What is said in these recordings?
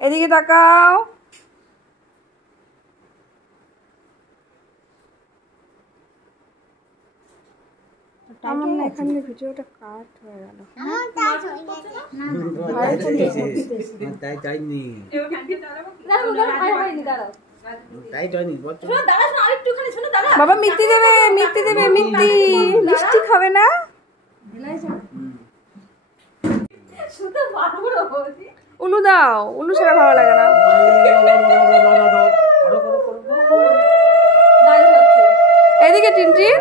এদিকে তাকাও। আমার না এখানে ভিডিওটা কাট হয়ে গেল। বাবা মিষ্টি দেবে, মিষ্টি দেবে, মিষ্টি মিষ্টি খাবে না? উনু দাও, উনু ছাড়া ভালো লাগে না। এদিকে টিনটিন।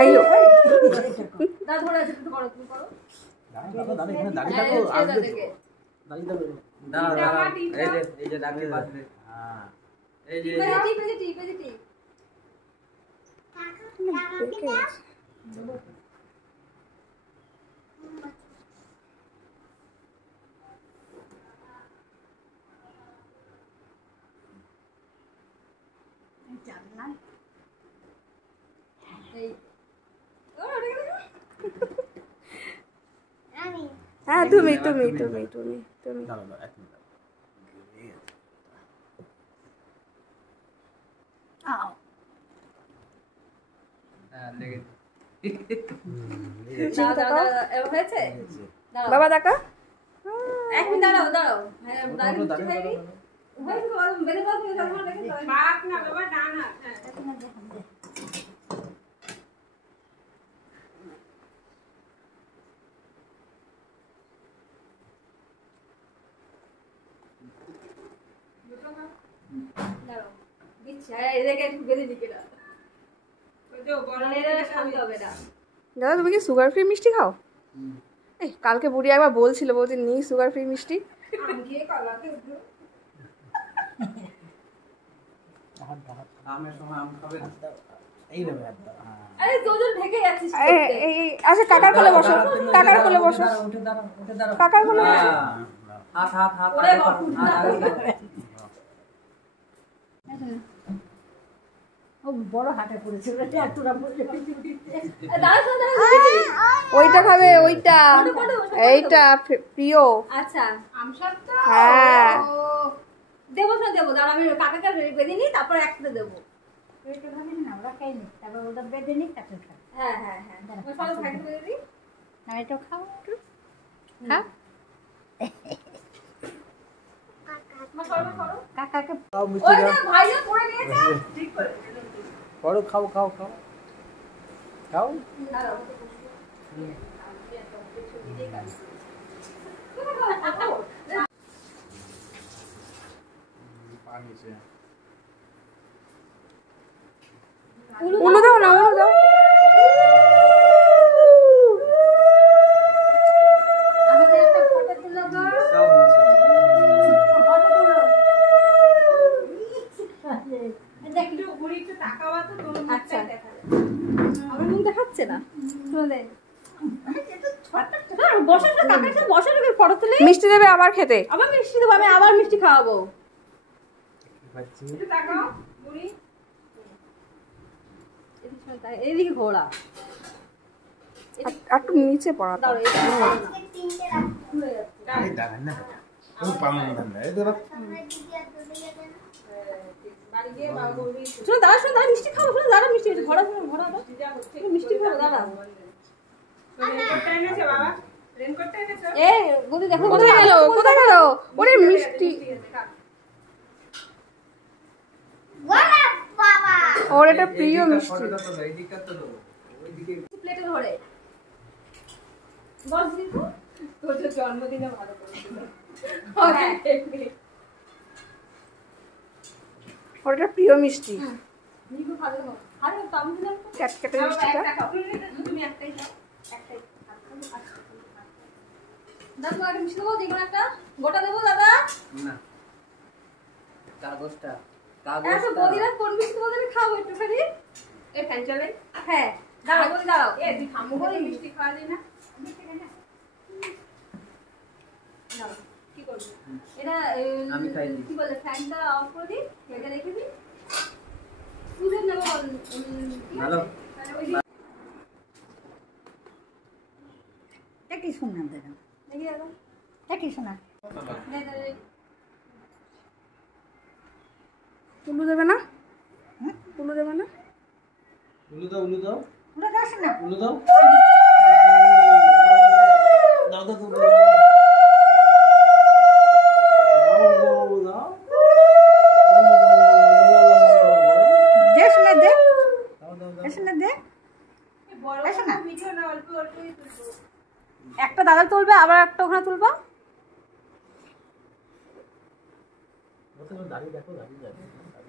আইয়ো হ্যাঁ তুমি তুমি তুমি তুমি তুমি বাবা দেখা এক মিনিট দাঁড়াও দাঁড়াও দাদা তুমি কি সুগার ফ্রি মিষ্টি খাও? এই কালকে বুড়ি একবার বলছিল বলতে নি সুগার ফ্রি মিষ্টি। আচ্ছা কাকার কোলে বসো, কাকার কোলে বসো, কাকার কোলে বসো। ওইটা খাবে, ওইটা এইটা প্রিয়। আচ্ছা হ্যাঁ দেবো না, দেবো দাঁড়া আমি কাকাকে বেঁধে নিই তারপর একটা দেবো। হ্যাঁ হ্যাঁ হ্যাঁ এটা খাও একটু। হ্যাঁ কাকাকে খাও খাও খাও খাও। উনু দাও না, উনু দাও। মিষ্টি দেবে আবার খেতে, আবার মিষ্টি দেবো, আমি আবার মিষ্টি খাওয়াবো। এদিকে ঘোড়া একটু নিচে পড়া মিষ্টি খাবো, দাঁড়া মিষ্টি ঘোড়া ঘোড়া মিষ্টি খাবো, দাঁড়া। দেখো কোথায় গেল, কোথায় গেল? ওরে মিষ্টি ওর এটা প্রিয় মিষ্টি। প্লেটে ধরে তোর জন্মদিনে ভালো করেছিল। ওর এটা প্রিয় মিষ্টি, ক্যাটক্যাটের মিষ্টিটা। তুমি একটাই খাও, একটাই দাদা একটা মিষ্টি দেবো, যেগুলো একটা গোটা দেবো দাদা না কাগজটা কাগজটা বদিরা কোন মিষ্টি বদিরা খাবো একটুখানি এই ফ্যান চলে। হ্যাঁ দাঁড়াও বলি দাঁড়াও, এই তুই খামু করে মিষ্টি খাওয়া যায় না দাও কি করব এটা আমি খাই কি বলে ফ্যানটা অফ করে দি, এটা রেখে দি তুই নেব ভালো তাহলে ওই কি শোনা দেখো দেখি দেখো কি শোনা উলু দেবে না? উলু দেবে না? উলু দাও উলু দাও উলু দাও শোনা উলু দাও দাও দাও দাও দে শোনা দে শোনা দে একটা দাদা তুলবে আবার একটা ওখানে তুলবা। দাঁড়িয়ে দেখো দাঁড়িয়ে দেখো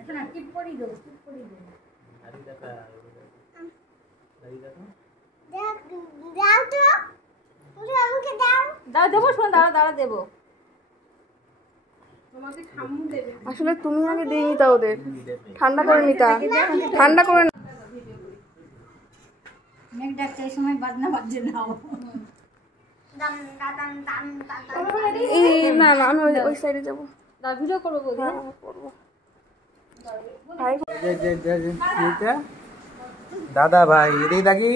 শোনা টিপ করে দাও টিপ করে দাও দাঁড়িয়ে দেখো দাঁড়িয়ে দেখো দাঁড়া দেবো শোনো দাঁড়া দাঁড়া দেবো তোমাকে ঠাম্মু দেবে। আসলে তুমি আগে দিয়ে নিতা ওদের ঠান্ডা করে নিতা ঠান্ডা করে মেঘ ডাকছে এই সময় বাজনা বাজছে নাও না না আমি ওই সাইডে যাবো ভিডিও করবো করবো দাদা ভাই এদিকে দেখি